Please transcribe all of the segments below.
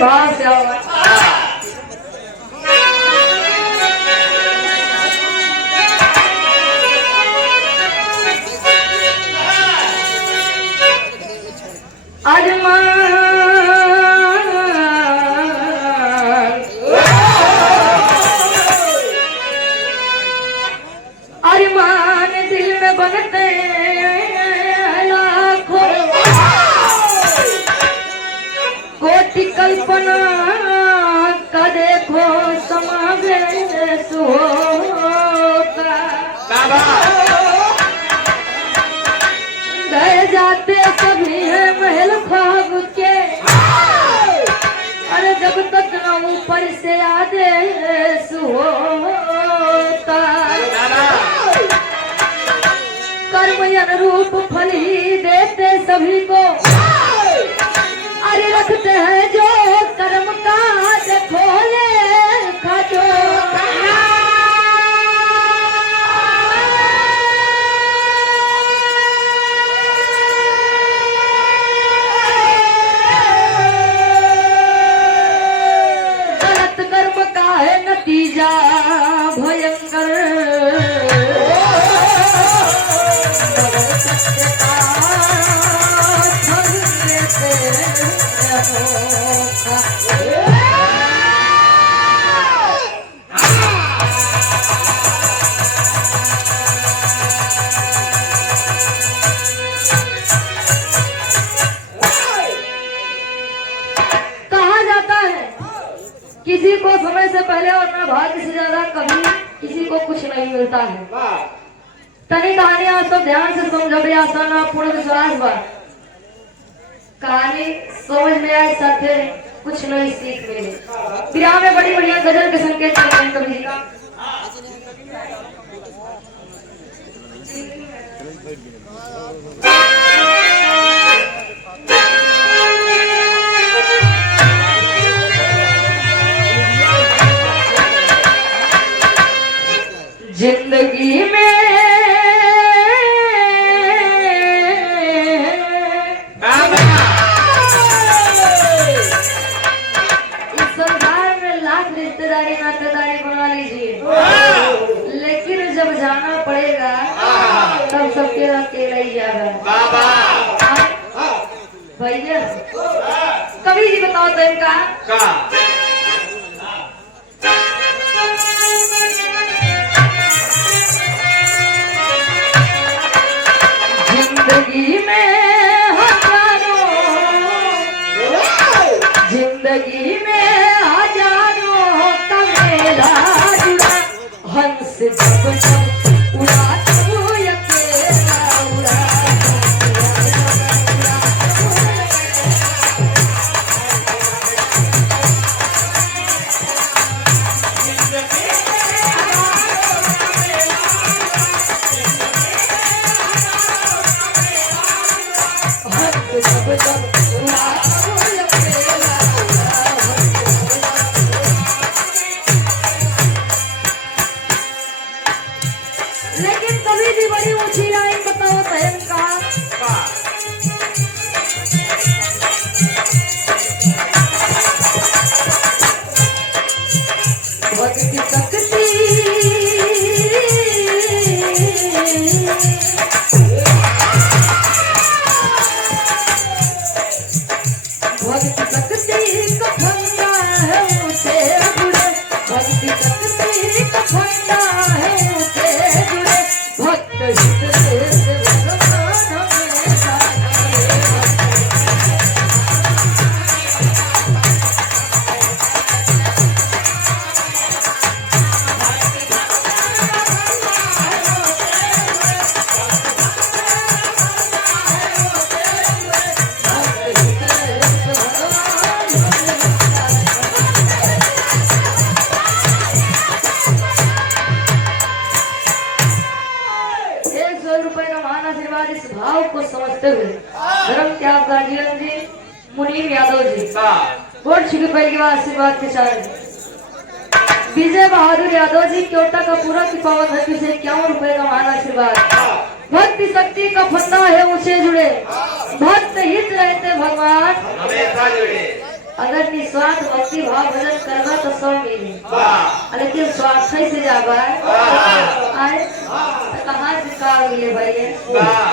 भाव से आओ। अरमान दिल में बनते लाखों, कोटि कल्पना का देखो समावेश होता। गए जाते सभी है महल ख्वाब के, अरे जब तक न ऊपर से आदेश होता। कर्म अनुरूप फल ही देते सभी को, अरे रखते हैं जो कर्म का देखो लेखा जो। गलत कर्म का है नतीजा भयंकर, कहा जाता है किसी को समय से पहले और ना भाग्य से ज्यादा कभी किसी को कुछ नहीं मिलता है। तनी कहानियां सब ध्यान से समझो भैया, आसान पूर्ण विश्वास बा कहानी समझ में आए, साथे कुछ नई सीख मिले। विराम में बड़ी बढ़िया गजल के संकेत चलते हैं कवि जी का। जिंदगी में रिश्तेदारी नातेदारी बना लीजिए, लेकिन जब जाना पड़ेगा तब सबके अकेला ही जाएगा। भैया कवि जी बताओ तो इनका जिंदगी में हजारों, जिंदगी में हंस जब उड़ा तो अकेला उड़ा। लेकिन कभी भी बड़ी ऊंची लाइन बताओ बहन का भक्ति शक्ति, भक्ति शक्ति का फंदा है उसे जुड़े, भक्ति शक्ति का फंदा है उसे जुड़े। भक्त हित से भगवान हमेशा इस भाव को समझते हुए धर्म त्याग गार्जियन जी मुनीम यादव जी वोट छिपे की आशीर्वाद के साथ विजय बहादुर यादव जी क्योटा का पूरा की पावन धरती से 51 रुपए का महान आशीर्वाद। भक्ति शक्ति का फंदा है उसे जुड़े, भक्त हित रहते भगवान हमेशा जुड़े। अगर निस्वार्थ भक्ति भाव भजन करबा तो सब मिले, लेकिन स्वार्थ से जाबा आए तो कहाँ से का मिले भैया।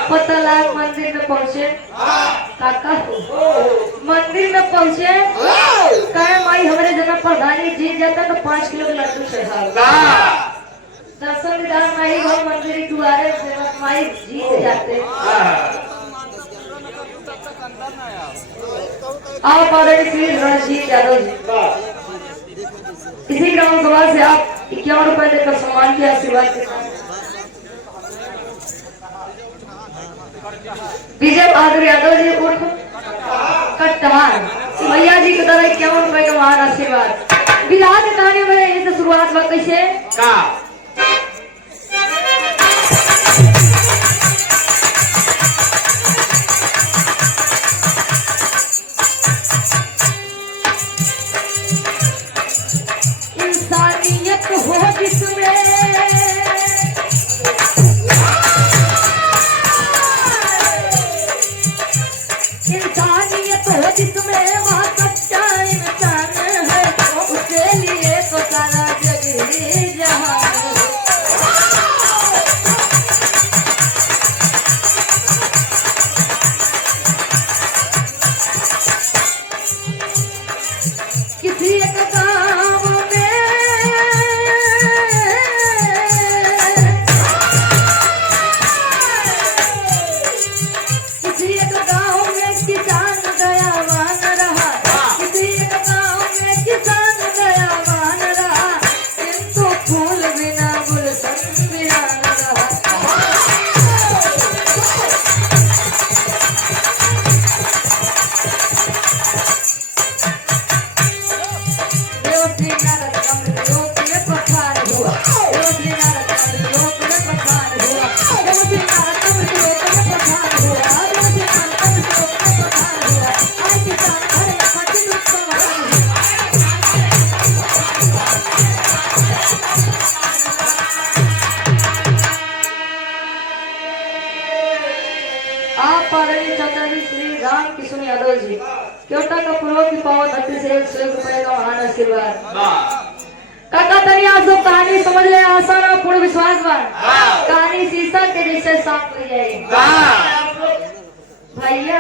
पता लाख मंदिर में पहुँचे, काका मंदिर में पहुँचे कहे माई हमारे जना प्रधानी जीत जाता तो 5 किलो के लड्डू चढ़ा। दर्शन विधान माई घर मंदिर द्वारे से माई जीत जाते। आप आदरणीय श्री रणजीत यादव जी, इसी ग्राम सभा से आप 51 रुपए देकर सम्मान के आशीर्वाद के साथ विजय बहादुर यादव जी उर्फ कट्टहार भैया जी की तरह 51 रुपए का महान आशीर्वाद। विराट की कहानी में यहीं से शुरुआत हुआ। कैसे इंसानियत हो जिसमें, इंसानियत हो जिसमें वहाँ सच्चा इंसान है, उसके लिए तो सारा जग ही जहां है। किसी एक गाँव में किसान दयावान रहा, किसी एक गाँव में किसान दयावान रहा, किंतु फूल बिना गुलशन वीरान रहा। देवश्री नारद अमृत लोक में प्रसार हुआ, देवश्री नारद अमृत लोक में प्रसार हुआ, देवश्री नारद अमृत लोक में प्रसार हुआ, देवश्री नारद अमृत लोक में प्रसार हुआ। आज किसान हर पति दुख आप आदरणीय चौधरी श्री राम किशन यादव जी क्योटा का पूर्व की पावन धरती से 100 रुपए का महान आशीर्वाद। काका तनिया सब कहानी समझ ले, आसान और पूर्ण विश्वास बा। कहानी शीशा के जैसे साफ हो जाए भैया।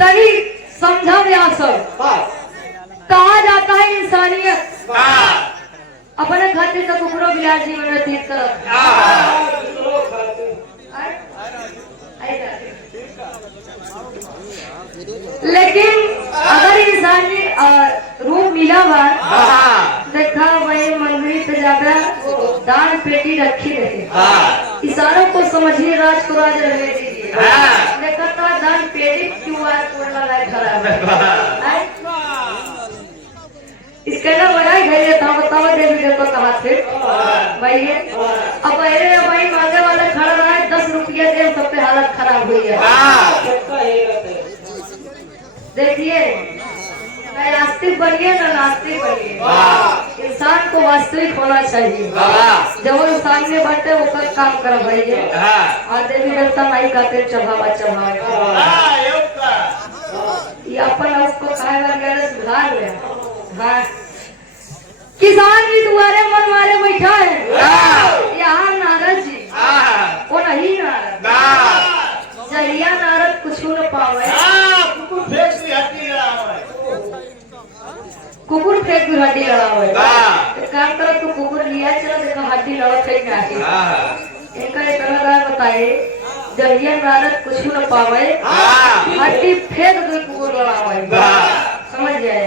तभी समझा व्यासर कहा जाता है इंसानियत अपने खातिर से कुकरो बिलास जीवन व्यतीत करत। लेकिन अगर इंसानी रूप मिला हुआ देखा वही मंदिर पे जाकर दान पेटी रखी रहे, इशारों को समझिए राज को राज रहने दीजिए। देखा था दान पेटी QR कोड लगा खड़ा है, इसके ना बनाई गई था बतावा देवी देवता कहा थे भाई। अब भाई मांगे वाला खड़ा रहा है 10 रुपया दे, सब पे हालत खराब हुई है। देखिए नास्तिक बनिए ना नास्तिक बनिए, इंसान को वास्तविक होना चाहिए। जब वो सामने बैठे वो कर काम कर भैया, और देवी देवता नहीं कहते चढ़ावा चढ़ावा ये अपन आपको खाए वगैरह सुधार ले। हाँ किसान जी तुम्हारे मन मारे बैठा है यहाँ नारद जी, वो नहीं नारद जहिया नारद कुछ न पावे, कुकुर फेंक भी हड्डी लड़ावे। काम करो तो कुकुर लिया चलो देखो हड्डी लड़ा फेंक नहीं। इनका एक अलग बताए जहिया नारद कुछ न पावे हड्डी फेंक दो कुकुर लड़ावे। समझ जाए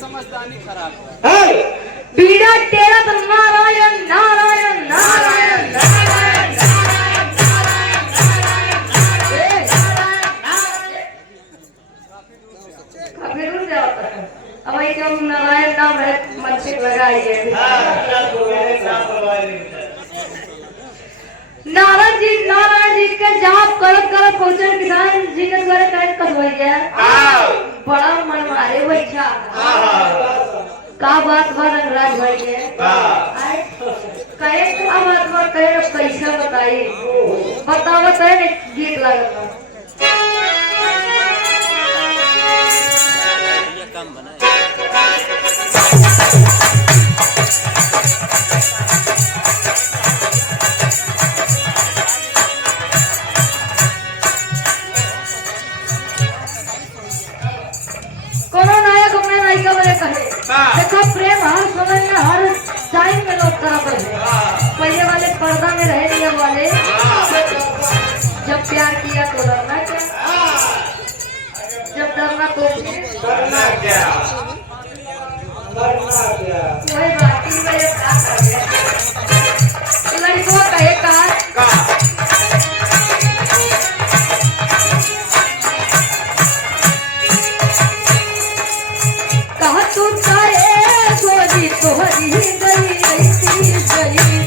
समझदारी खराब बीड़ा तेरा तो नारायण नारायण नारायण नारायण अब एकदम नारायण नाम है मन से लगाइए। नारायण जी के जाप करत करत पहुंचे किसान जी के द्वारा कह कस हो गया, बड़ा मन मारे बैठा का बात बा रंगराज भाई के कहे का बात बा कहे कैसे बताई बतावत है ने गीत लागत काम बना कोनो नायक अपने नायिका वाले कहे देखो प्रेम हर समय में हर टाइम में लोग तरफ है पहले वाले पर्दा में रहे नियम वाले जब प्यार किया तो डरना क्या जब डरना तो करना क्या वही बात ही वही क्या कर दिया लड़कों का एक कहा तू तारे गोरी तोहरी गई गई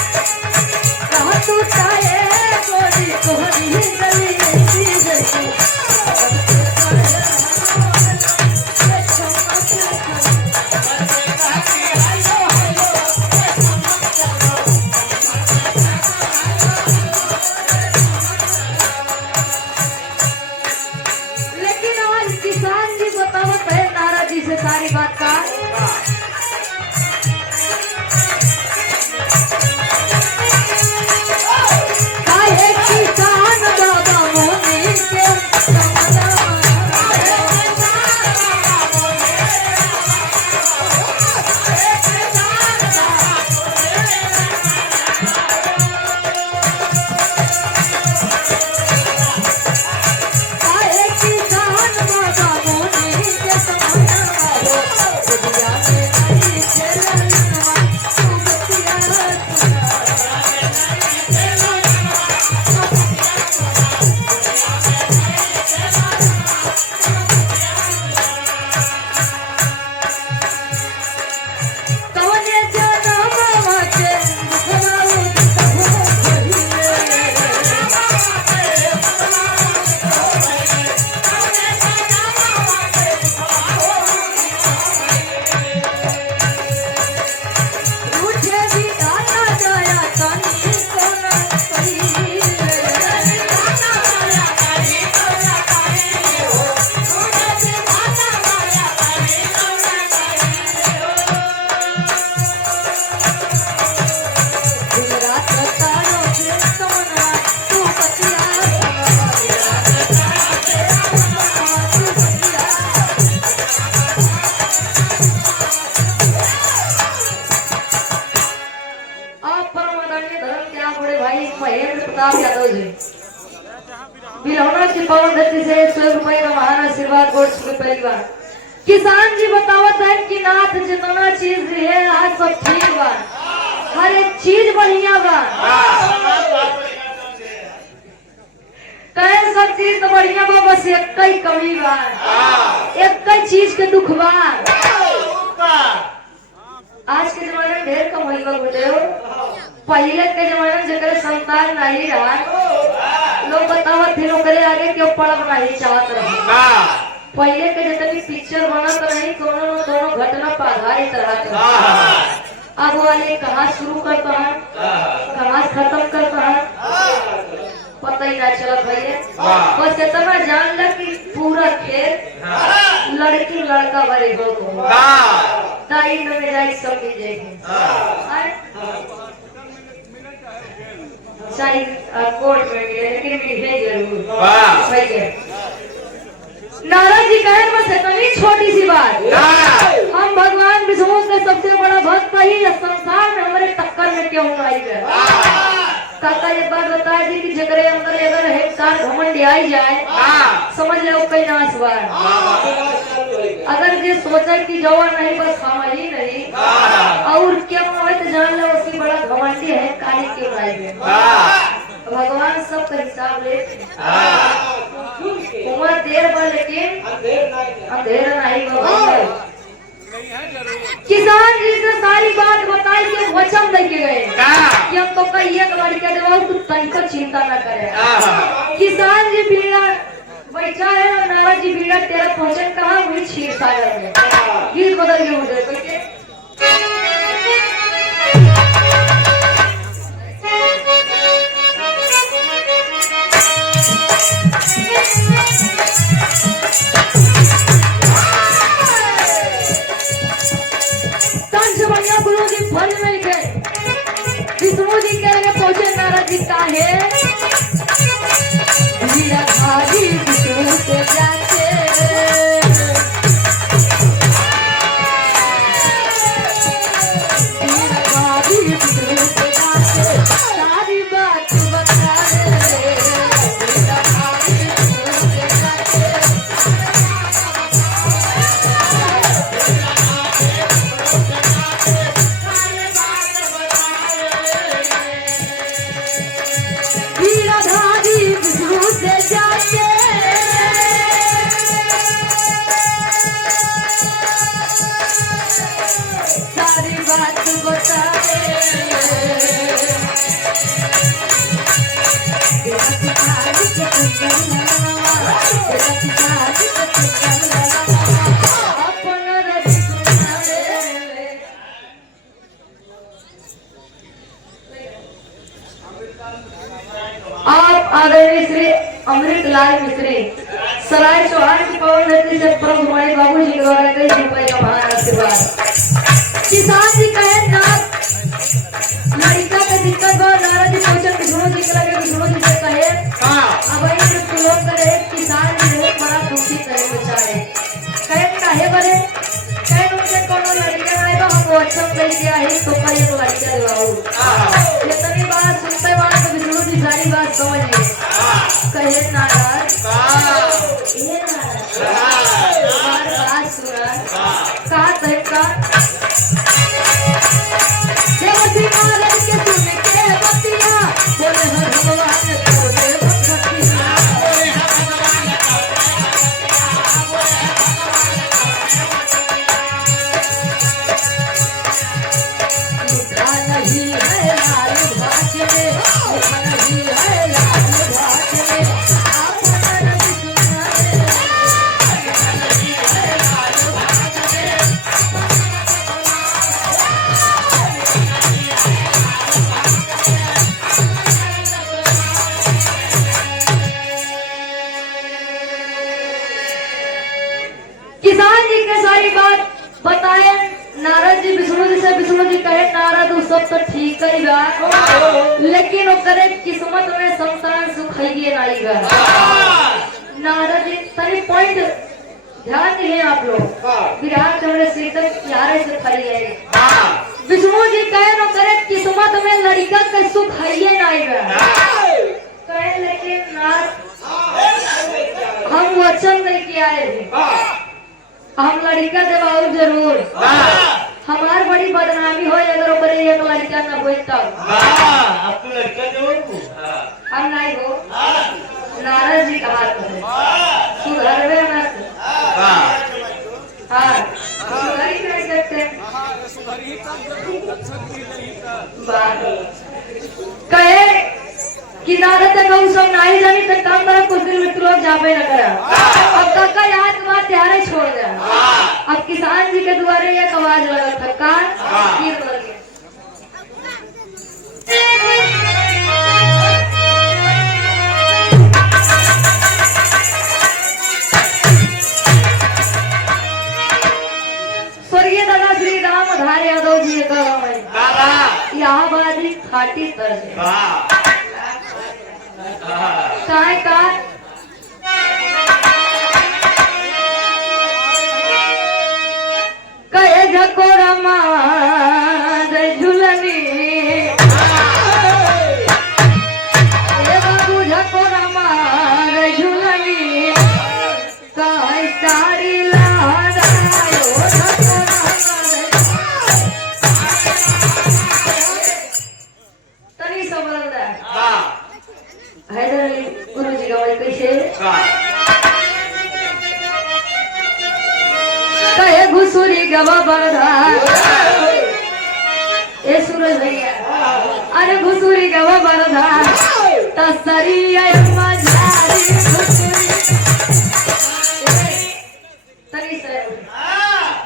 कहा तू तारे गोरी तोहरी गई लेकिन आज किसान जी बतावत है नारा जी से सारी बात का काहे किसान बाबा मोनी के काहे किसान बाबा मोनी के समाना दुनिया में नहीं चलनवा तू बतिया कवने जनमवा के दुखवाऊ रूठे भी दाता जाया तनी कोना दिन रात तारो से सोना तू बतिया आप परमानंद धर्म क्या बड़े भाई महेंद्र प्रताप यादव जी बिलौना की पवन धरती से 100 रुपए का महान आशीर्वाद गोट के पहली बार किसान जी बतावत है कि नाथ जितना चीज है आज सब ठीक बा हर एक चीज बढ़िया बा कहे सब चीज तो बढ़िया बा बस एक ही कमी बा एक ही चीज के दुख बा आज के जमाने में ढेर कम होई बा बोले हो पहले के जमाने में जगह संतान नहीं रहा लोग बतावत थे ओकरे आगे क्यों पड़ब नहीं चाहत रहे पहले के जितनी पिक्चर बनत रही दोनों घटना पर आधारित रहा अब वाले कहाँ शुरू करता है कहाँ खत्म करता है पता ही ना चला भैया बस इतना जान ल कि पूरा खेल लड़की लड़का भरे हो तो दाई न में जाई सब मिल जाएगी शाही कोर्ट में गए लेकिन मिले जरूर भैया नारद जी कहे बस इतनी छोटी सी बात हम भगवान विष्णु के सबसे बड़ा भक्त ही संसार में हमारे टक्कर में क्यों आई है काका एक बात बता दी कि जगरे अंदर अगर अहंकार घमंड आई जाए समझ लो कई नाश हुआ अगर ये सोचा कि जवा नहीं बस हम ही नहीं और क्या हुआ तो जान लो उसकी बड़ा घमंडी है काली क्यों आई है भगवान सब का हिसाब ले उम्र देर बा लेकिन अंधेर नहीं बाबा किसान जी से सारी बात बताई के वचन दे के गए कि हम तो कई एक लड़के देवाओ तू तनिको चिंता ना करे। किसान जी बीड़ा बैठा है और नारद जी बीड़ा तेरा पहुंचन कहाँ हुई क्षीर सागर में। गीत बदल गए मुझे कोई गुरु जी फल मिल गए। विष्णु जी के लगे पहुंचे नारद जी का है विष्णु से जाके विष्णु से जाके सारी बात बता आप आदरणीय श्री अमृतलाल मिश्री सराय चौहान की पवन नगरी से परम हमारे बाबू जी के द्वारा कई रुपए का महान आशीर्वाद। किसान जी कहे ना लड़का का दिक्कत हो नारद जी पहुंचे विष्णु जी के लगे विष्णु जी से कहे अब लोग करे किसान जी बहुत बड़ा दुखी करे बेचारे कहे काहे बरे कहे उनके कोनो लड़का आएगा हम अच्छा नहीं किया है तो कई एक लड़का दिलाओ। इतनी बात सुनते बाद तो विष्णु जी सारी बात समझ लिए कहे नारद ये नारद हमारी बात सुना कहा तरीका देवती नारद के सुन के बतिया बोले हर भगवान बोले भगवतिया लिखा नहीं है लाल भाग में लिखा नहीं है लाल भाग में आप नारद सुना लिखा नहीं है लाल भाग में किसान जी के सारी बात बताए नारद जी विष्णु जी से विष्णु जी कहे नारद उस सब तो ठीक है बा लेकिन वो करे किस्मत में संसार सुख है नहीं गा। नारद जी सही पॉइंट ध्यान दिए आप लोग विराट चौड़े सीतम यारे से खड़ी है। विष्णु जी कहे न करे किस्मत में लड़का का सुख है नहीं गा कहे लेकिन नाथ हम वचन नहीं किया है हम लड़का देवाओ जरूर हमार बड़ी बदनामी हो अगर ऊपर एक लड़का न हो तब आप तो लड़का देवो हम नहीं हो नारद जी कहा सुधरवे मत हाँ सुधरी नहीं सकते कहे कि नारद का सब नहीं जानी तो काम करा कुछ दिन में लोग जाबे न करा अब काका याद बात त्यारे छोड़ दे। अब किसान जी के द्वारे एक आवाज लगा था कान गिर लग गया स्वर्गीय दादा श्री राम धारे यादव जी का यहाँ बाजी खाटी तर्ज काय का कहे झकोरा मार झुलनी बाबू झकोरा मार झुलनी काय साड़ी तनी सब हैदर अली गुरु जी का घुसुरी गवा बरधा ए सूरज भैया अरे घुसुरी गवा बरधा तसरी मजारी घुसुरी तनी से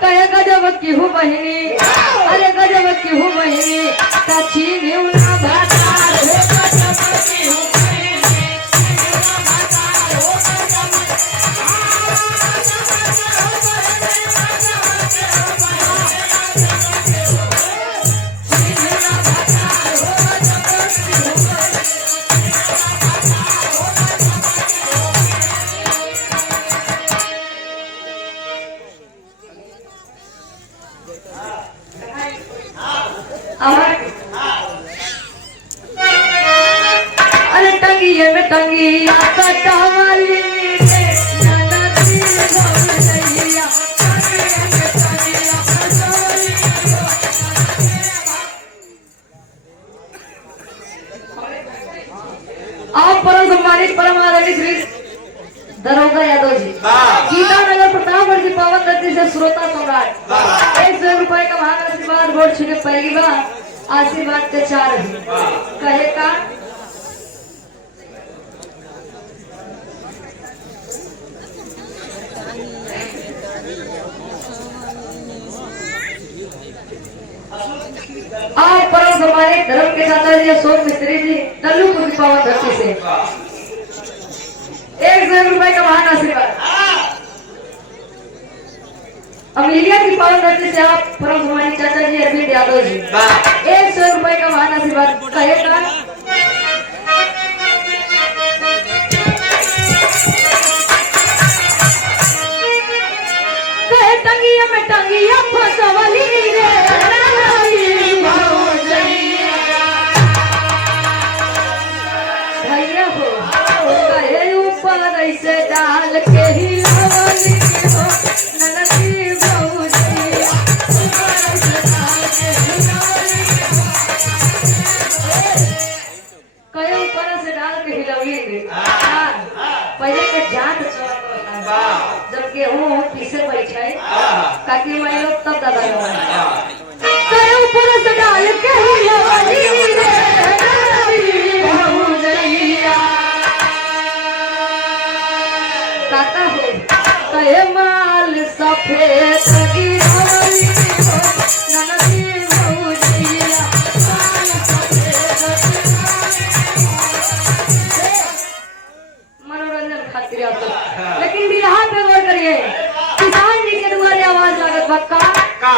कहे गजब की हूँ बहिनी अरे गजब की हूँ बहिनी कच्छी न्यूना भाता रे गजब की हूँ बहिनी अरे टंगिए में टंगी आता टावली ननदी भौजैया आप परम सम्मानित परम आदरणीय श्री दरोगा यादव जी गीता नगर प्रतापगढ़ की पावन धरती से श्रोता सम्राट 100 रुपए का महान आशीर्वाद गोड़ छुके पहली बार आशीर्वाद के 4 कहे का आप परम सम्मानित धर्म के चाचा जी अशोक मिस्त्री जी तल्लूपुर की पावन धरती से 100 रुपए का महान आशीर्वाद अमीलिया की पावन धरती से आप परम सम्मानित चाचा जी अरविंद यादव जी 100 रुपए का महान आशीर्वाद कहेगा कहे टंगिया में टंगिया फसवली रे भैया हो कहे ऊपर ऐसे डाल के ही लवली हो ननदी भौजैया कहे ऊपर से डाल के हिलवली रे पहले के जात जब गेहूं पीसे बैठे काकी माई लोग तब दादा लोग कहे ऊपर से डाल के हिलवली रे भौजैया काका हो कहे माल सफेद गिरवली हो ननदी भौजैया माल सफेद मनोरंजन खातिर आता लेकिन बिरहा पे गौर करिए किसान जी के द्वारे आवाज लागत बक्का का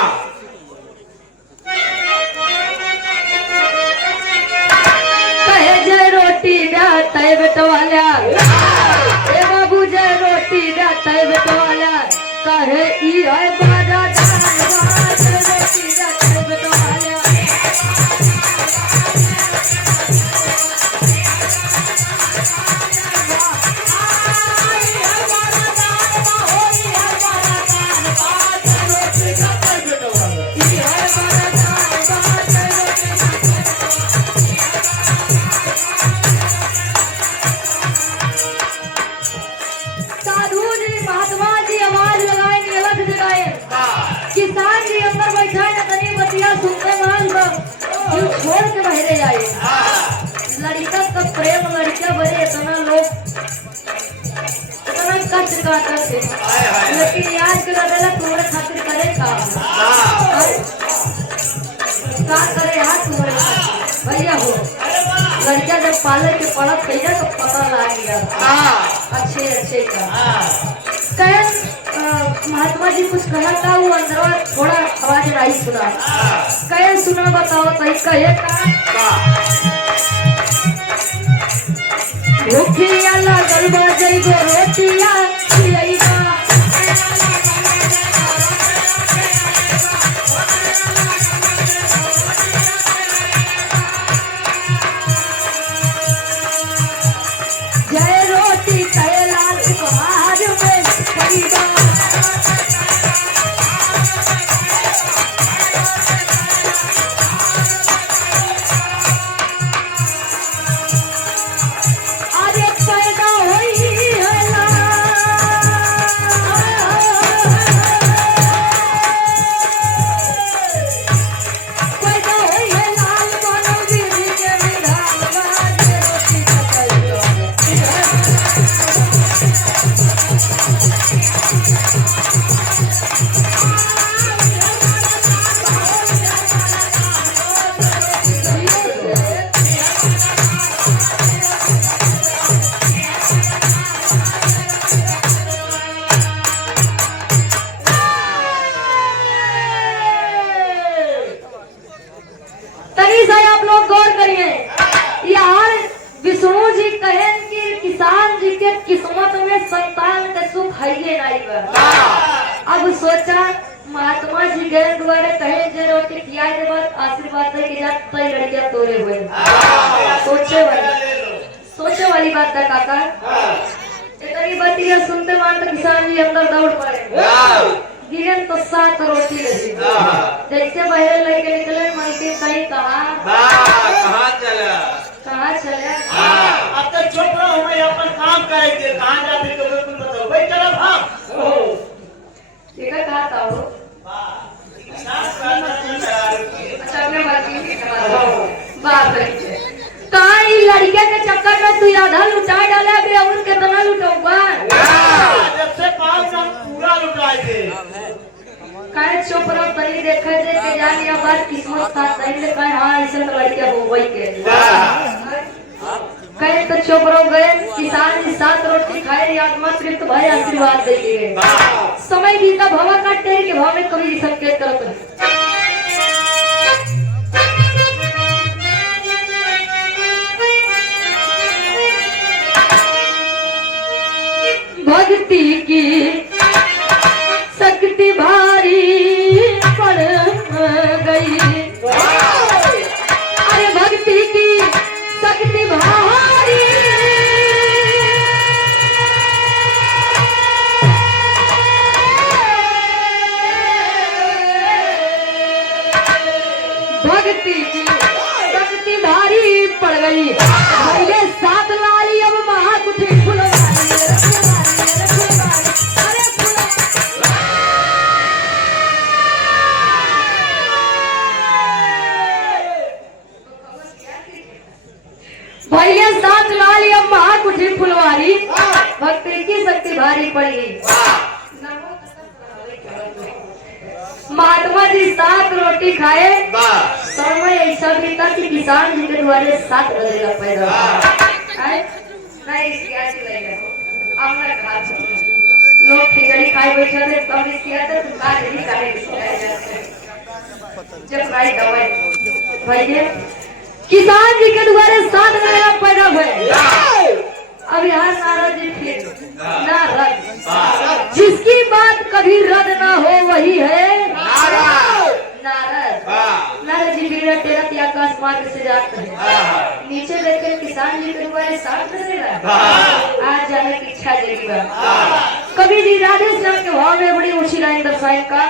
कहे जय रोटी तय बेटवाला ए बाबू जय रोटी तय बेटवाला कहे ई है बाजा दान रोटी तय बेटवाला साधु जी महात्मा जी आवाज लगाए निगलत जगाए किसान जी अंदर बैठा है तनी बतिया सुनते मान दो क्यों छोड़ के बहरे जाए लड़का का प्रेम लड़का बड़े इतना लोग इतना कष्ट काटते थे लेकिन आज के लड़का तुम्हारे खातिर करे का करे हाथ तुम्हारे भैया हो लड़का जब पाले के पड़त भैया तो पता लग गया अच्छे का कहे महात्मा जी कुछ कहा था वो अंदर थोड़ा आवाज आई सुना कहे सुना बताओ तई कहे का भूखिया लागल बा जइबो रोटिया खियैबा जय रोटी तय लाल उपहार में खरीदा अरे पैदा होई हला भाइये नहीं बा। अब सोचा महात्मा जी गए द्वारे कहे जे रोटी खियाए के बाद आशीर्वाद दे के जात तई लड़कियां तोरे हुए। सोचे वाली बात था काका। इतनी बतिया सुनते मान तो किसान जी अंदर दौड़ पड़े। गिरन तो 7 रोटी रही। जैसे बाहर लेके निकले मनके कहीं कहाँ चला अब तक चुप रहो, मैं अपन काम करेंगे। कहाँ जाते तो तुम बताओ भाई। चलो भाग। ये का कहा था वो? अच्छा अपने बात है। कहाँ ये लड़के के चक्कर में तू आधा लुटा डाला बे और कितना लुटाऊंगा? जब से 5 साल पूरा लुटाएंगे। कहे चुप रहो तनी देखे दे के जानी अब बात किस्मत साथ नहीं ले कहे हाँ ऐसे तो लड़के हो वही के। कहे तो चुप रहो गए किसान जी 7 रोटी खाए आत्मा तृप्त भाई आशीर्वाद देंगे। समय बीता भवा काटते के भाव में कभी संकेत करते हैं। भक्ति की शक्ति भारी पड़ गई। अरे भक्ति की शक्ति भारी भक्ति की शक्ति भारी पड़ गई। पहले 7 लाली अब महाकुठी फुलवारी। पहले 7 लाली अब महाकुठी फुलवारी। भक्ति की शक्ति भारी पड़ी। महात्मा जी 7 रोटी खाए। समय ऐसा भी था कि किसान जी के द्वारे 7 बजे का पैदा लोग खिचड़ी खाए बैठे थे तब जब भैया किसान जी के द्वारे 7 बजे का पैदा हुए। अब यहाँ नारद जी फिर नारद जिसकी बात कभी रद्द ना हो वही है नारद। नारद जी फिर तेरा आकाश मार्ग से जाते हैं। नीचे देखकर किसान जी के द्वारे 7 बजेगा आज जाने की इच्छा जगी। कभी जी राधे श्याम के भाव में बड़ी ऊंची लाइन दर्शाए का।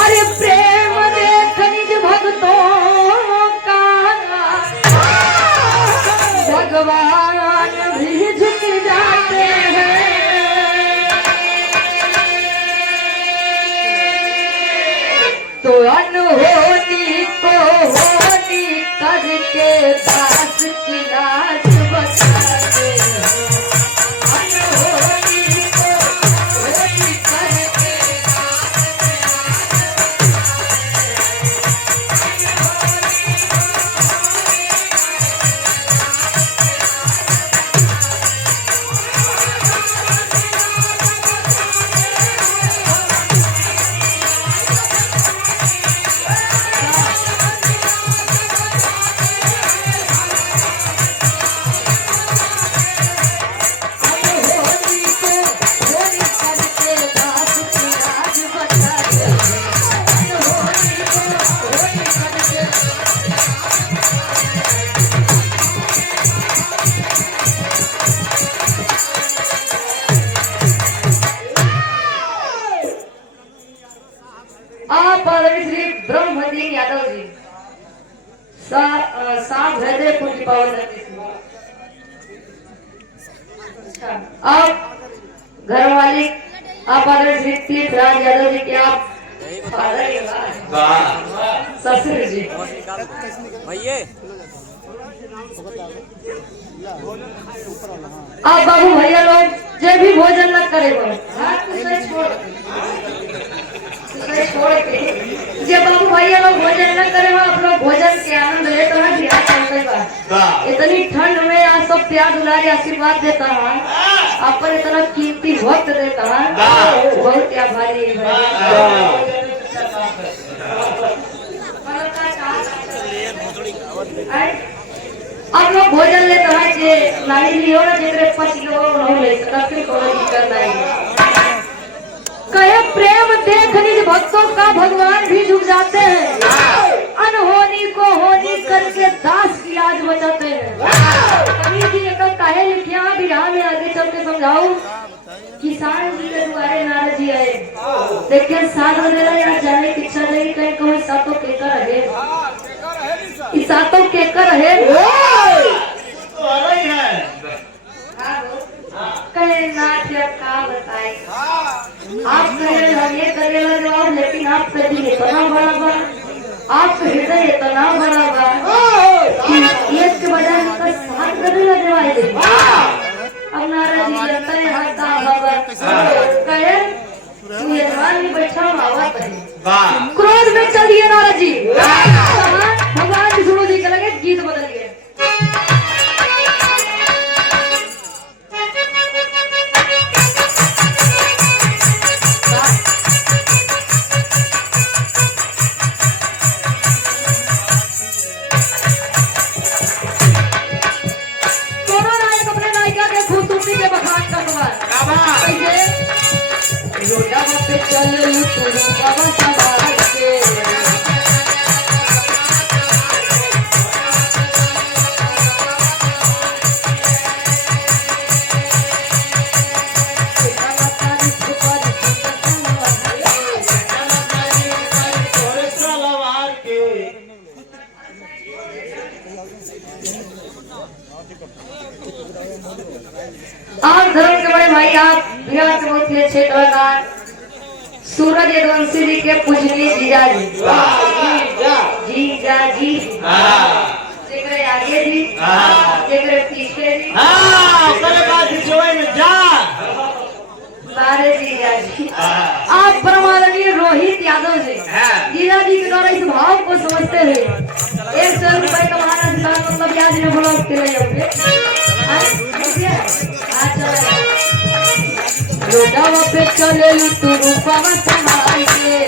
अरे प्रेम देख निज भक्तों का भगवान भी झुक जाते हैं। तो अनहोनी को होनी करके दास की लाज बचाते हैं। अनहोनी को होनी करके आप श्री ब्रह्मदीन यादव जी साथ हृदयपुर की पावन धरती से। अच्छा आप घर वाले आप श्री तीर्थराज यादव जी के आप फादर ससुर जी आप बाबू भैया लोग जो भी भोजन न करे छोड़ के जब बाबू भैया लोग भोजन न करे आप लोग भोजन के आनंद लेते हैं। इतनी ठंड में आप सब प्यार दुलारी आशीर्वाद देता है आप पर इतना कीमती वक्त देता है बहुत आभारी है। आप लोग भोजन ले तो है जे नानी लियो ना जेकरे 5 किलो नहीं ले सकता फिर कोई दिक्कत नहीं। कहे प्रेम देख निज भक्तों का भगवान भी झुक जाते हैं, अनहोनी को होनी करके दास की लाज बचाते हैं। कवि जी एक कहे लिखिया विधा में आगे चल के समझाऊ। किसान जी के द्वारे नारद जी आए, देखिए 7 बजे या जाने की इच्छा नहीं, कहीं कोई सातों केकर है, इस सातों केकर है तो अलग है। कहे नाथ या का बताए, आप कहे हम ये करेला जवाब, लेकिन आप कभी इतना बड़ा बा, आपका हृदय इतना बड़ा बा कि एक के बजाय उनका 7 करेला जवाब दे। अब नाराज जी लगता है हाथ बाबा कहे तू यजमान में बैठा बाबा कहे क्रोध में चल दिए नाराज जी। भगवान विष्णु जी के लगे गीत बदल गए। चल तू बाबा सवार के आप धर्म के बड़े भाई, आप विराट बहुत ही अच्छे कलाकार सूरज यदुवंशी जी के पूजनीय जीजा जी जीजा जी जेकरे आगे जी जेकरे पीछे जी ओकरे बाद जोए में जा सारे जीजा जी। आप परमानंदीय रोहित यादव जी जीजा जी के द्वारा इस भाव को समझते हुए 100 रुपए का हमारा सिद्धांत मतलब याद नहीं बोला उसके लिए रोडावा पे चले तू रूपावा संभाल के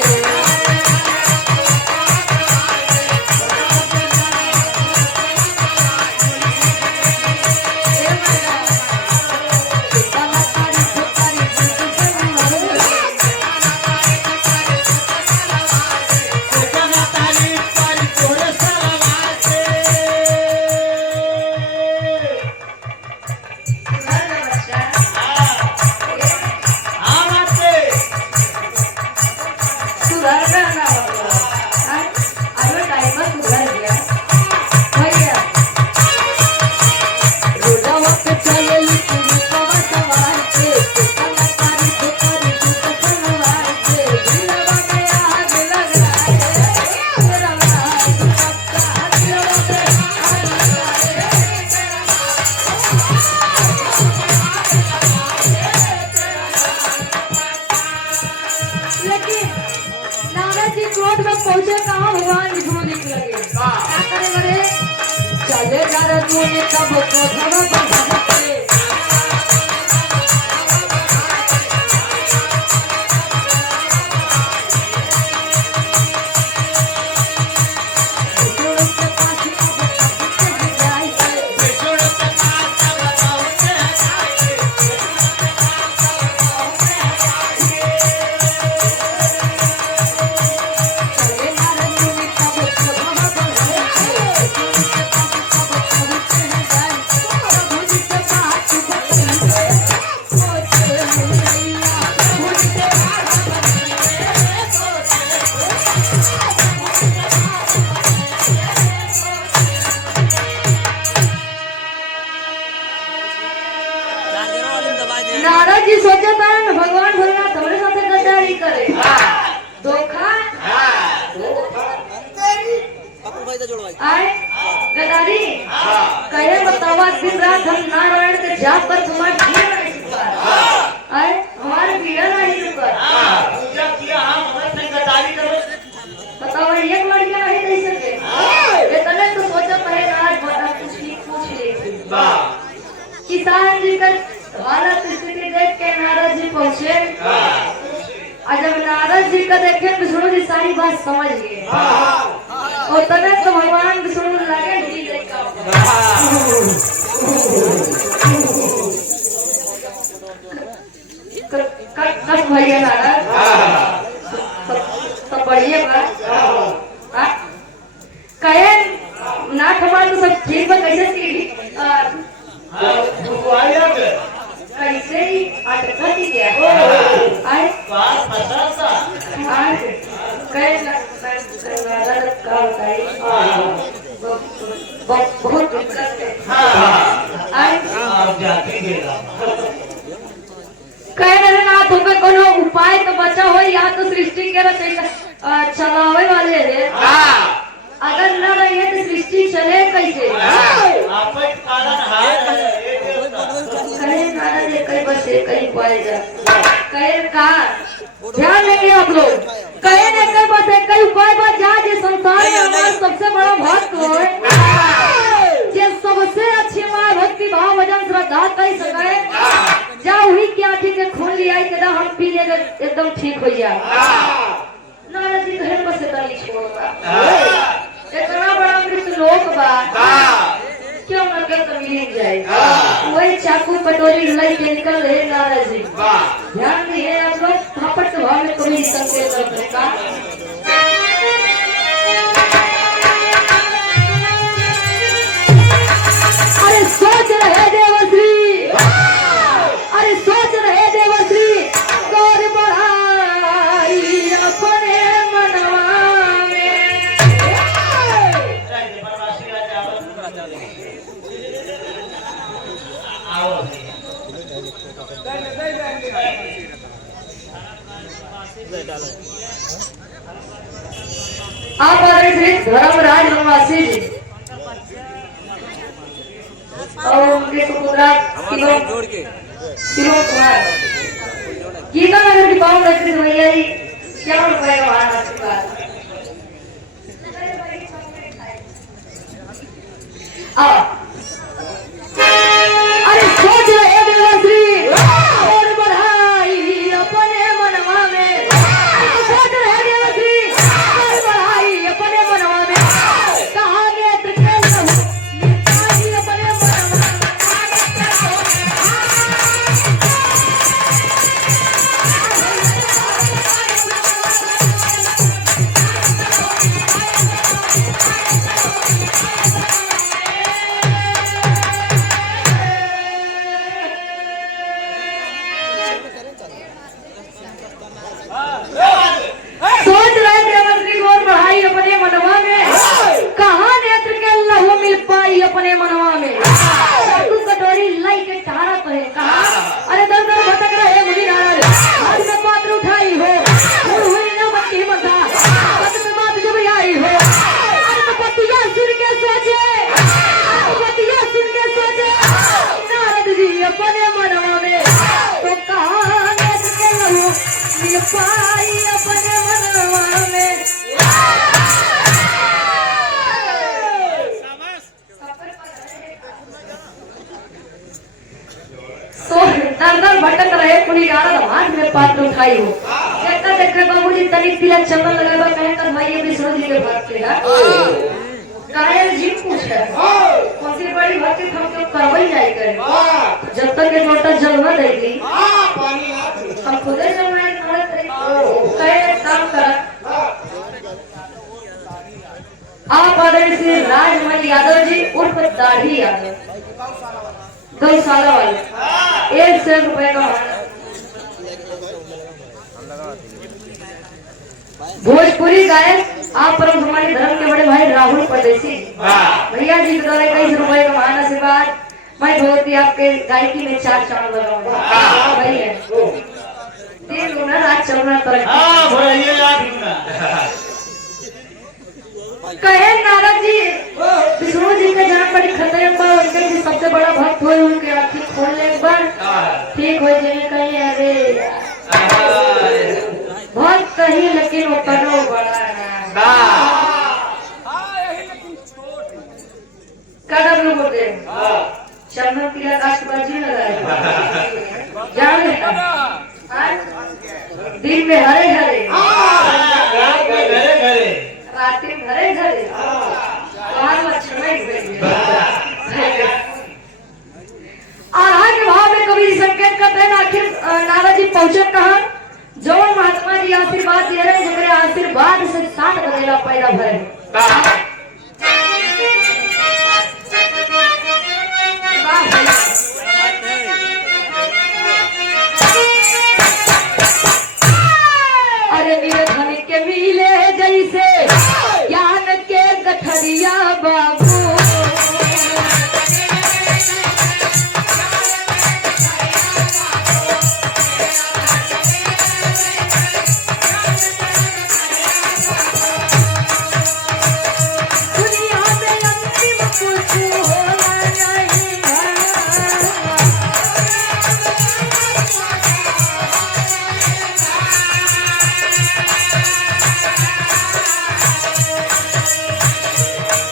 पहुंचे कहाँ भगवान विष्णु जी के लगे क्या करे बड़े चले जा रहे तू ये कब को धमा बंधे नारद जी सोचे था भगवान भोलेनाथ हमारे साथ गद्दारी करे धोखा आए गद्दारी कहे बतावा दिन रात हम नारायण के जाप पर तुम्हारे आए हमारे पीड़ा नहीं रुका पूजा किया हम हमारे गद्दारी करो बतावा एक लड़का नहीं दे सके इतने तो सोचा पहले आज बड़ा कुछ ही पूछ ले किसान जी का हालत स्थिति देख के नारद जी पहुंचे और जब नारद जी का देखे विष्णु जी सारी बात समझ गए और तब तो भगवान विष्णु लगे कस भैया नारा सब बढ़िया बा कहे ना खबर तो सब ठीक बा कैसे कैसे ही अटका ही गया आए कहे का बताई बहुत दिक्कत है कह रहे ना तुम्हें कोनो उपाय तो बचा हो या तो सृष्टि के चलावे वाले रे अगर न रहे तो सृष्टि चले कैसे कहे नारा दे कई बस कई उपाय जा कहे का ध्यान देंगे आप लोग कहे न कई बस कई उपाय बा जा जे संसार में हमारा सबसे बड़ा भक्त हो जे सबसे अच्छी मां भक्ति भाव भजन श्रद्धा कई सकाए जा हुई क्या ठीक है खून लिया के हम पी ले एकदम ठीक हो जाए नाराज जी कहे बस तनी छोड़वा इतना बड़ा अमृत लोक बा क्यों न के तो मिल जाए वही चाकू कटोरी लई के निकल रहे नाराज जी ध्यान दिए आप लोग थापट भाव में कोई संकेत करते का अरे सोच रहे देवश्री अरे सोच रहे देवश्री गौर बढ़ाई अपने मनवा में आप आ रहे थे धर्मराज वनवासी जी और उनके सुपुत्रा किलो कुमार गीता नगर की पावन रखी भैया जी क्या रुपए का भाड़ा आशीर्वाद अरे सोच रहे देवश्री और बढ़ाई अपने मनवा में सोच रहे देवश्री और बढ़ाई अपने मनवा में कहा नेत्र के अपने मनवा सोच रहे देवश्री और बढ़ाई अपने मनवा में कहाँ नेत्र के लहू मिल पाई अपने मनवा में चाकू कटोरी लाई के टहरा पहे कहा अरे दर दर भटक रहे मुनि नारद हाथ में पात्र उठाई हो हुई न बत्ती मथा पत में बात जब आई हो अरे तो पतिया सुन के सोचे नारद जी अपने मनवा में तो कहाँ नेत्र के लहू मिल पाई अपने मनवा में दर भटक रहे पुनी नारद हाथ में पात्र उठाई हो देखते बाबूजी तनिक तिलक चंदन लगावा कहे का भाई ये विष्णु जी के भक्त है कायर जी पूछे कौन सी बड़ी भक्ति हम क्यों करवई जाए करे जब तक ये लोटा जल न देगी हम खुदे जमाए कहे काम कर आप आदरणीय श्री राजमणि यादव जी उर्फ दाढ़ी यादव गौशाला वाले 100 रुपए का भोजपुरी गायक आप परम हमारे धर्म के बड़े भाई राहुल परदेसी भैया जी के द्वारा 21 रुपए का महान आशीर्वाद मैं भगवती आपके गायकी में 4 चांद लगाऊंगा भैया तीन गुना रात चलना कहे नारद जी विष्णु जी के जहाँ बड़ी खतरे उनके सबसे बड़ा भक्त हुए उनके आँखें खोलने के बाद ठीक हो जाए कहीं अरे बहुत कहीं लेकिन वो करो बड़ा कदम लोग बोलते चंदन तिलक काशबाजी लगाए जान दिन में हरे हरे रात में घरे घरे लक्ष्मण बाबू दुनिया में अंतिम कुछ होला नहीं भला।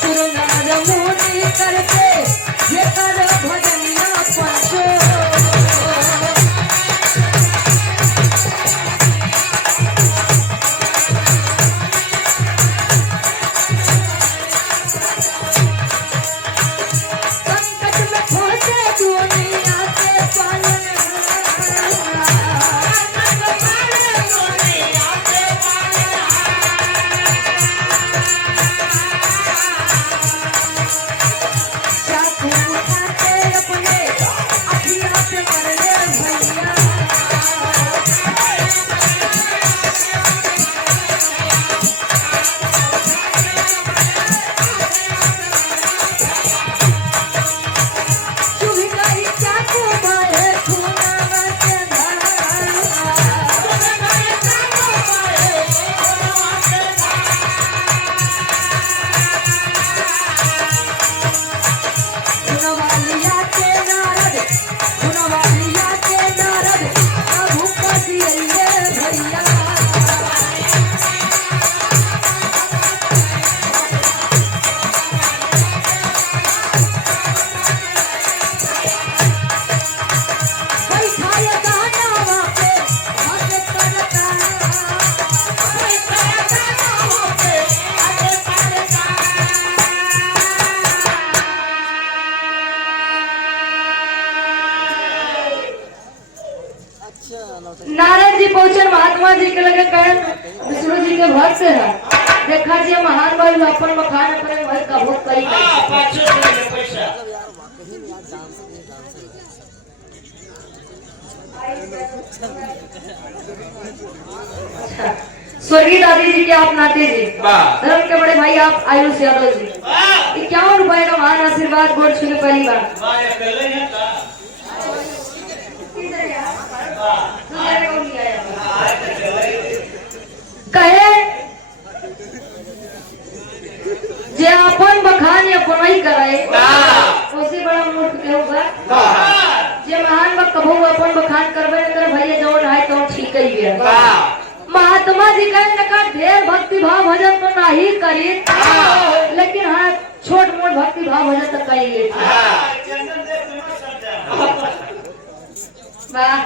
सुरनार मुनि करके ये कर भजनिया पंचो संकट में फंसे दुनिया के चाकू उठाते अपने अखियाँ पे कर ले भैया। चुभी गई चाकू मारे खूना के गुणवालिया के नारद प्रभु का दिए भैया। बैठाया गानावा पे हंस करता बैठाया गानावा पे हंस करता। नारद जी पहुंचे महात्मा जी के लगे कहे विष्णु जी के भक्त है देखा जी महान भाई अपन मखान अपने भाई का भोग करी पैसा अच्छा स्वर्गीय दादी जी के आप नाते जी धर्म के बड़े भाई आप आयुष यादव जी 51 रुपए का महान आशीर्वाद गोड़ छू के पहली बार कहे जे अपन बखान अपन ही कराए उसी बड़ा मूर्ख के होगा जे महान वक्त कभू अपन बखान करबे न करे भैया जो है तो ठीक ही है। महात्मा जी कहे न कर ढेर भक्ति भाव भजन तो नहीं करी लेकिन हाँ छोट मोट भक्ति भाव भजन तो कर ले। वाह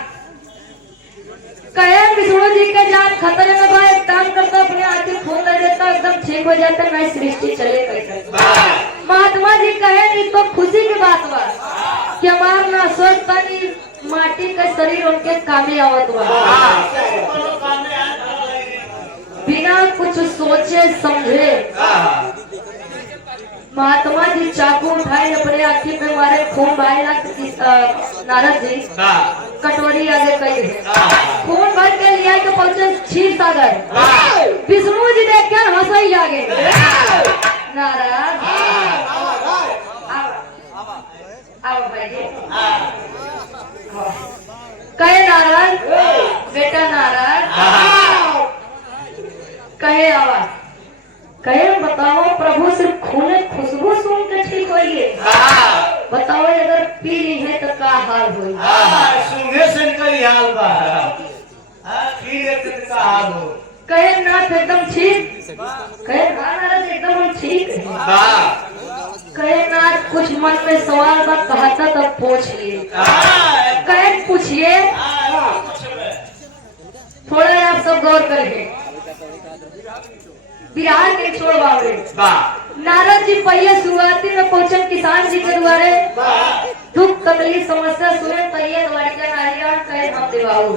कहे विष्णु जी के जान खतरे में बा एक काम करता अपने आके फोन दे देता एकदम ठीक हो जाता नई सृष्टि चले कैसे। महात्मा जी कहे नहीं तो खुशी की बात बा कि हमार ना सोच तनी माटी का शरीर उनके कामे आवत बा बिना कुछ सोचे समझे। महात्मा जी चाकू उठाए अपने आँखी पे मारे खून बहाए नारद जी कटोरी आगे कई खून भर के लिया तो पहुंचे क्षीर सागर विष्णु जी देख कर हंसई आगे नारद आओ भाई जी कहे नारद बेटा नारद कहे आवाज कहे बताओ प्रभु सिर्फ खूने खुशबू सुन के ठीक होइए बताओ अगर पी ली है तो का हाल होई सुने से कई हाल बा फिर एक का हाल हो कहे नाथ एकदम ठीक कहे नारद एकदम हम ठीक है कहे नाथ कुछ मन में सवाल बा कहता तब पूछ लिए कहे पूछिए थोड़ा आप सब गौर करेंगे बिहार के छोड़ बाबे नारद जी पहले शुरुआती में पहुंचन किसान जी के द्वारे दुख तकलीफ समस्या सुने तैयार लड़कियां नारियां कहे हम दिवाऊ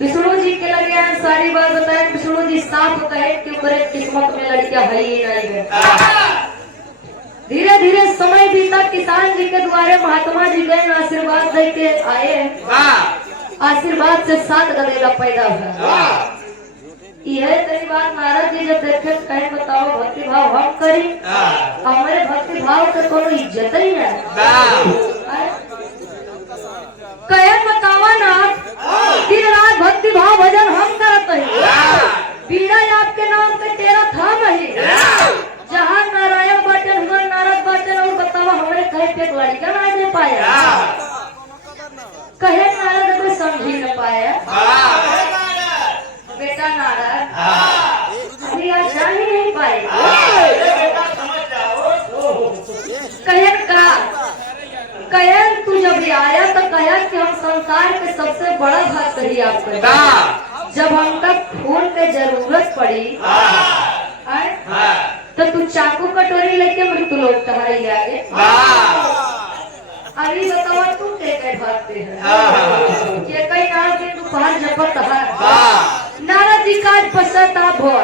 विष्णु जी के लगे सारी बात बताए विष्णु जी साफ कहे कि बड़े किस्मत में लड़कियां है ही नहीं है। धीरे धीरे समय बीता किसान जी के द्वारे महात्मा जी गए आशीर्वाद दे के आए आशीर्वाद से 7 गदेला पैदा हुआ यह तेरी बात नारद जी जब देखे कहे बताओ भक्ति भाव हम करी हमारे भक्ति भाव के कोनो इज्जत ही है कहे बतावा ना दिन रात भक्ति भाव भजन हम करत है बीड़ा आपके नाम पे तेरा थाम है जहाँ नारायण बाटन हुआ नारद बाटन और बतावा हमारे कहे पे एक लड़का ना दे पाया कहे नारद कोई समझ ही न पाया बेटा नारद अभी आप जान ही नहीं पाए कहन का कहन तू जब आया तो कहा कि हम संसार के सबसे बड़ा भक्त ही आपको जब हम तक खून की जरूरत पड़ी तो तू चाकू कटोरी लेके मृत्यु लोग तुम्हारे आगे अभी बताओ तुम क्या भागते हैं ये कई नाम के दोपहर जपत है नारद जी का पश्चाताप हुआ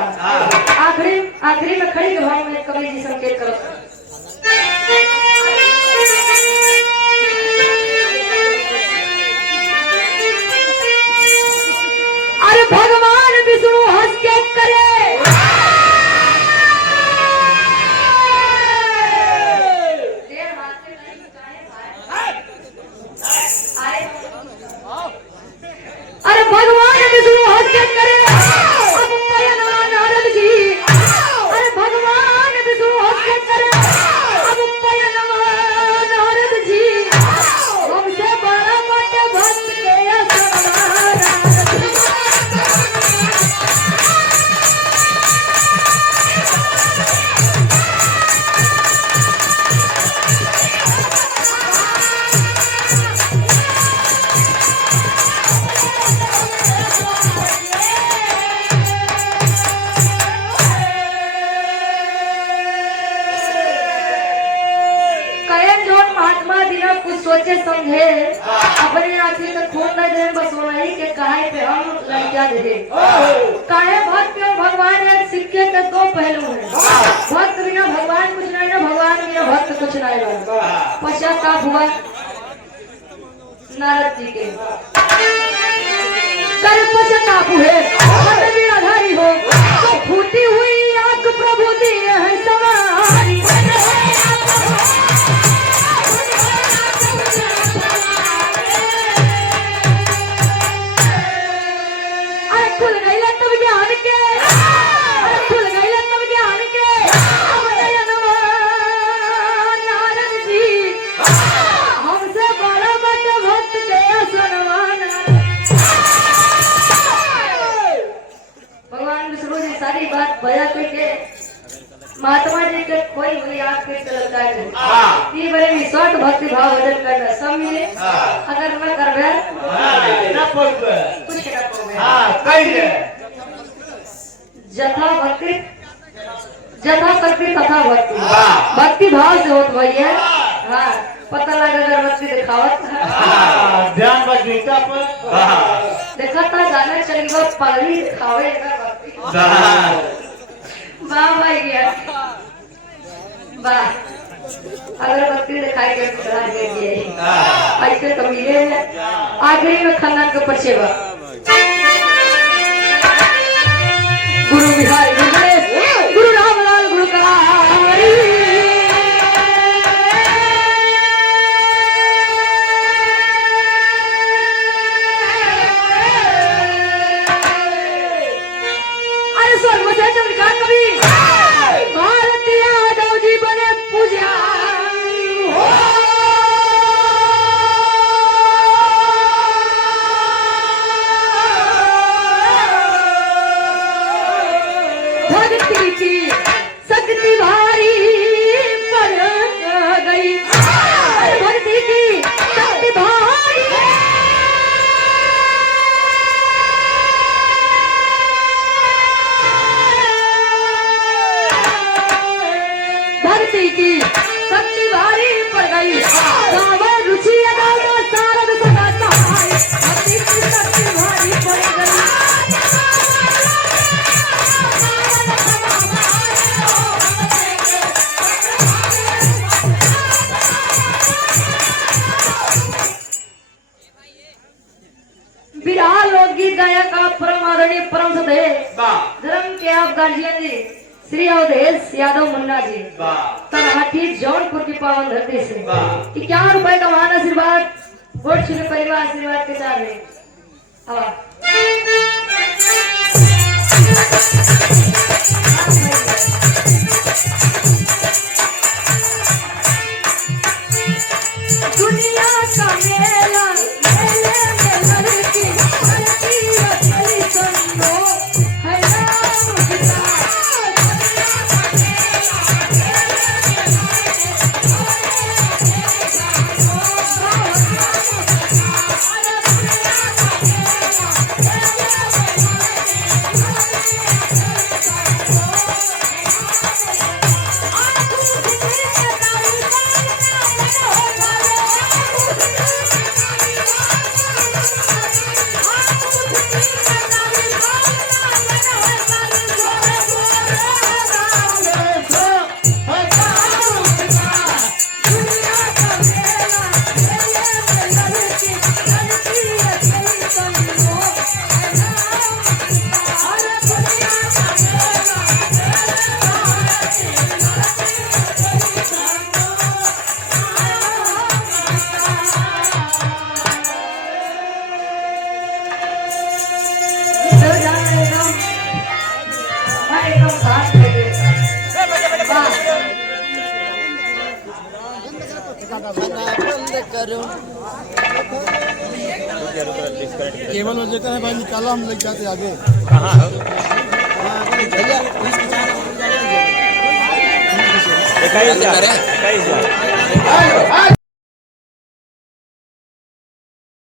आखिरी में खड़ी भाव में कवि जी संकेत करो अरे भगवान विष्णु हंस के करे अरे भगवान विष्णु हंस के करे नारद जी अरे भगवान विष्णु हंस के करे नारद जी हमसे बड़ा बड़े भक्त सोचे समझे अपने आंखी का खून न दे बस वही के कहे पे हम लड़कियां दे काहे भक्त और भगवान एक सिक्के के दो पहलू हैं भक्त बिना भगवान कुछ नहीं ना भगवान बिना भक्त कुछ नहीं पश्चाताप हुआ नारद जी के कर पश्चाताप हुए बिराधारी हो तो फूटी हुई आंख प्रभु दी है सवारी खुल गई तब ज्ञान के खुल गई तब ज्ञान के नारद जी हमसे बड़ा बड़े भक्त के सनमान भगवान विष्णु जी सारी बात बया करके महात्मा जी के कोई हुई आपके चलता है ये बड़े विश्वास भक्ति भाव भजन करना सब मिले अगर न करबे कुछ ना करबे जथा भक्ति तथा भक्ति भक्ति भाव से होत भैया हाँ पता लगा अगरबत्ती दिखावत ध्यान बजूता पर देखा था गाना चली वो पगड़ी दिखावे वाह भाई गया वाह अगरबत्ती दिखाई के चढ़ा दिए ऐसे तो मिले आखिरी में खानदान के परसेवा गुरु बिहारी गुरु रामलाल गुरुकारी अरे स्वर्ग में चंद्रकांत कवि भारतीय यादव जी बने पूजा भक्ति की शक्ति भारी पड़ गई भक्ति की शक्ति भारी भक्ति की शक्ति भारी पड़ गई रुचि शारद सदा सहाय भक्ति की शक्ति भारी पड़ गई विरहा लोकगीत गायक परम आदरणीय परम होते वाह धर्म के आप गार्जियन जी श्री अवधेश यादव मुन्ना जी वाह तलहटी जौनपुर की पावन धरती से वाह 51 रुपए का महान आशीर्वाद वोट श्री परिवार आशीर्वाद के चार में हवा दुनिया का मेला मेले में लड़की लड़की चली सुनो है नाम पिता केवल हो जाता है भाई, निकालो हम लग जाते आगे। कहाँ हो